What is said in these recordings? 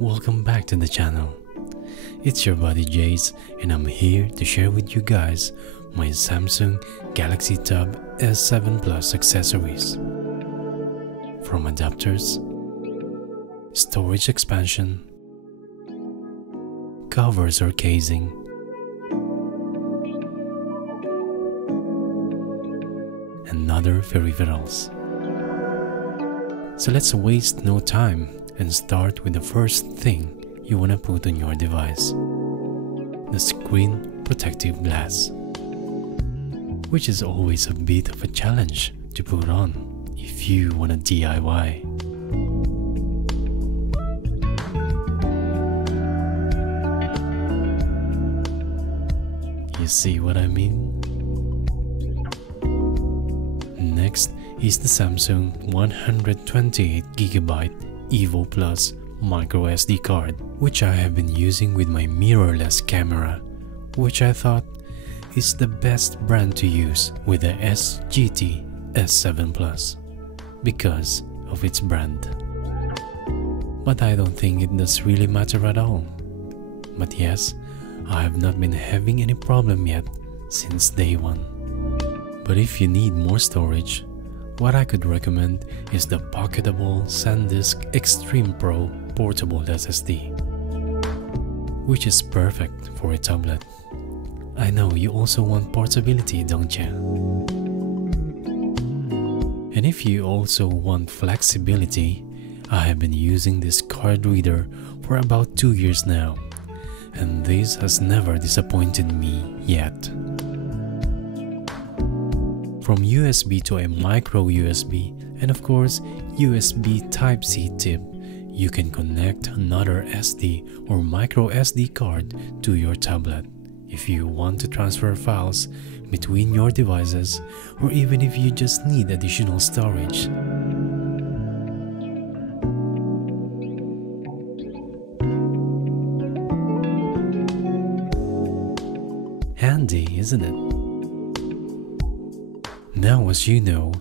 welcome back to the channel. It's your buddy Jace and I'm here to share with you guys my Samsung Galaxy Tab S7 Plus accessories. From adapters, storage expansion, covers or casing, and other peripherals. So let's waste no time and start with the first thing you want to put on your device: the screen protective glass, which is always a bit of a challenge to put on if you want to DIY. You see what I mean? Next is the Samsung 128GB Evo Plus micro SD card, which I have been using with my mirrorless camera, which I thought is the best brand to use with the SGT S7 Plus because of its brand. But I don't think it does really matter at all. But yes, I have not been having any problem yet since day one. But if you need more storage, what I could recommend is the pocketable SanDisk Extreme Pro portable SSD, which is perfect for a tablet. I know you also want portability, don't you? And if you also want flexibility, I have been using this card reader for about 2 years now, and this has never disappointed me yet. From USB to a micro USB and of course USB Type-C tip, you can connect another SD or micro SD card to your tablet if you want to transfer files between your devices, or even if you just need additional storage. Handy, isn't it? Now, as you know,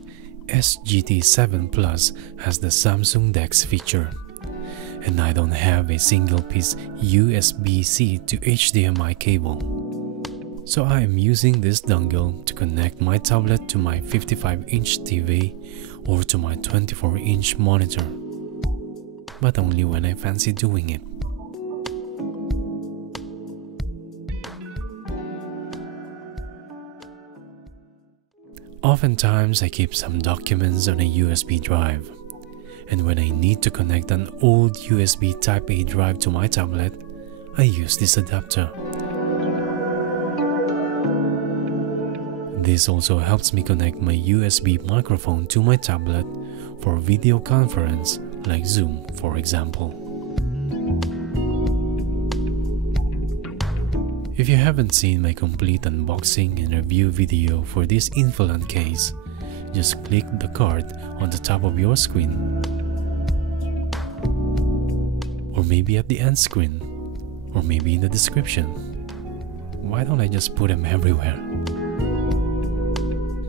SGT 7 Plus has the Samsung DeX feature, and I don't have a single piece USB-C to HDMI cable. So I am using this dongle to connect my tablet to my 55-inch TV or to my 24-inch monitor, but only when I fancy doing it. Oftentimes I keep some documents on a USB drive, and when I need to connect an old USB Type-A drive to my tablet, I use this adapter. This also helps me connect my USB microphone to my tablet for video conference like Zoom, for example. If you haven't seen my complete unboxing and review video for this Infiland case, just click the card on the top of your screen, or maybe at the end screen, or maybe in the description. Why don't I just put them everywhere?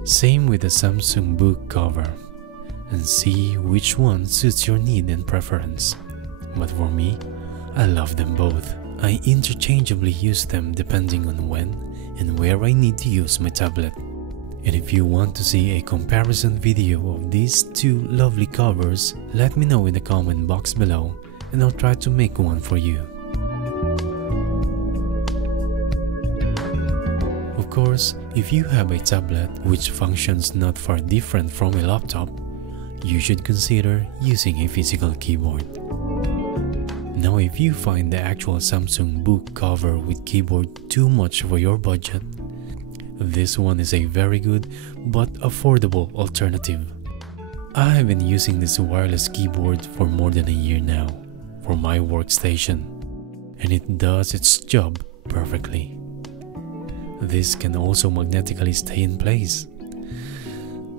Same with the Samsung book cover, and see which one suits your need and preference. But for me, I love them both. I interchangeably use them depending on when and where I need to use my tablet. And if you want to see a comparison video of these two lovely covers, let me know in the comment box below and I'll try to make one for you. Of course, if you have a tablet which functions not far different from a laptop, you should consider using a physical keyboard. Now, if you find the actual Samsung book cover with keyboard too much for your budget, this one is a very good but affordable alternative. I have been using this wireless keyboard for more than a year now for my workstation, and it does its job perfectly. This can also magnetically stay in place,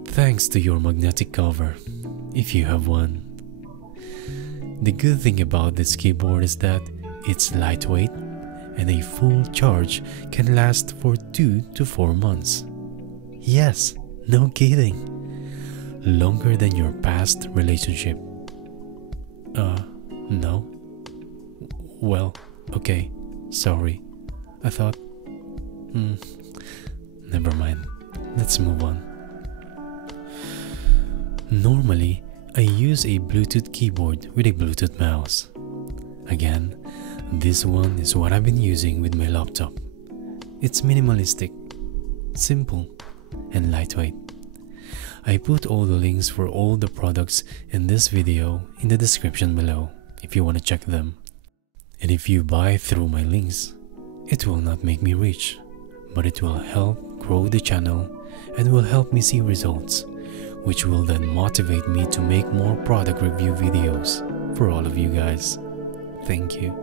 thanks to your magnetic cover, if you have one. The good thing about this keyboard is that it's lightweight and a full charge can last for 2 to 4 months. Yes, no kidding. Longer than your past relationship. No? well, okay, sorry. I thought, never mind. Let's move on. Normally, I use a Bluetooth keyboard with a Bluetooth mouse. Again, this one is what I've been using with my laptop. It's minimalistic, simple, and lightweight. I put all the links for all the products in this video in the description below if you want to check them. And if you buy through my links, it will not make me rich, but it will help grow the channel and will help me see results, which will then motivate me to make more product review videos for all of you guys. Thank you.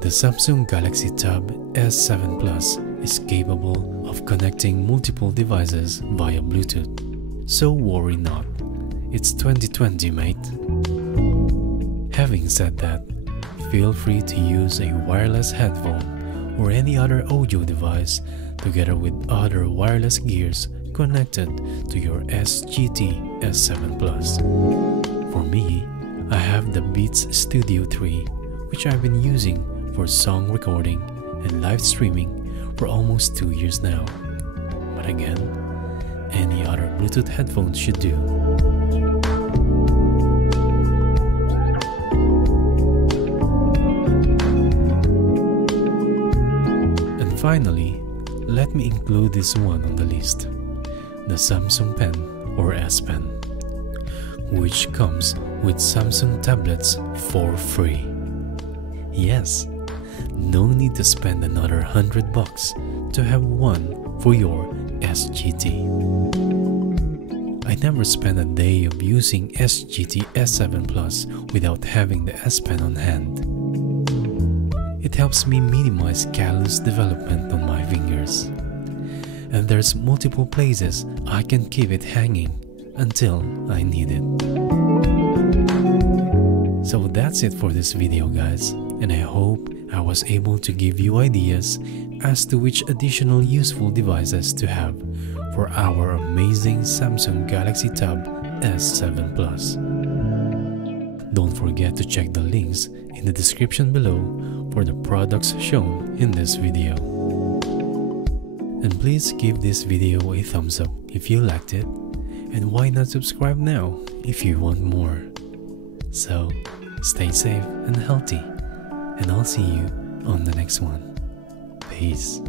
The Samsung Galaxy Tab S7 Plus is capable of connecting multiple devices via Bluetooth. So worry not, it's 2020, mate. Having said that, feel free to use a wireless headphone or any other audio device together with other wireless gears connected to your SGT S7 Plus. For me, I have the Beats Studio 3, which I've been using for song recording and live streaming for almost 2 years now. But again, any other Bluetooth headphones should do. And finally, let me include this one on the list, the Samsung Pen or S Pen, which comes with Samsung tablets for free. Yes, no need to spend another $100 to have one for your SGT. I never spent a day of using SGT S7 Plus without having the S Pen on hand. It helps me minimize callus development on my fingers, and there's multiple places I can keep it hanging until I need it. So that's it for this video, guys, and I hope I was able to give you ideas as to which additional useful devices to have for our amazing Samsung Galaxy Tab S7 Plus. Don't forget to check the links in the description below for the products shown in this video. And please give this video a thumbs up if you liked it, and why not subscribe now if you want more. So, stay safe and healthy, and I'll see you on the next one. Peace.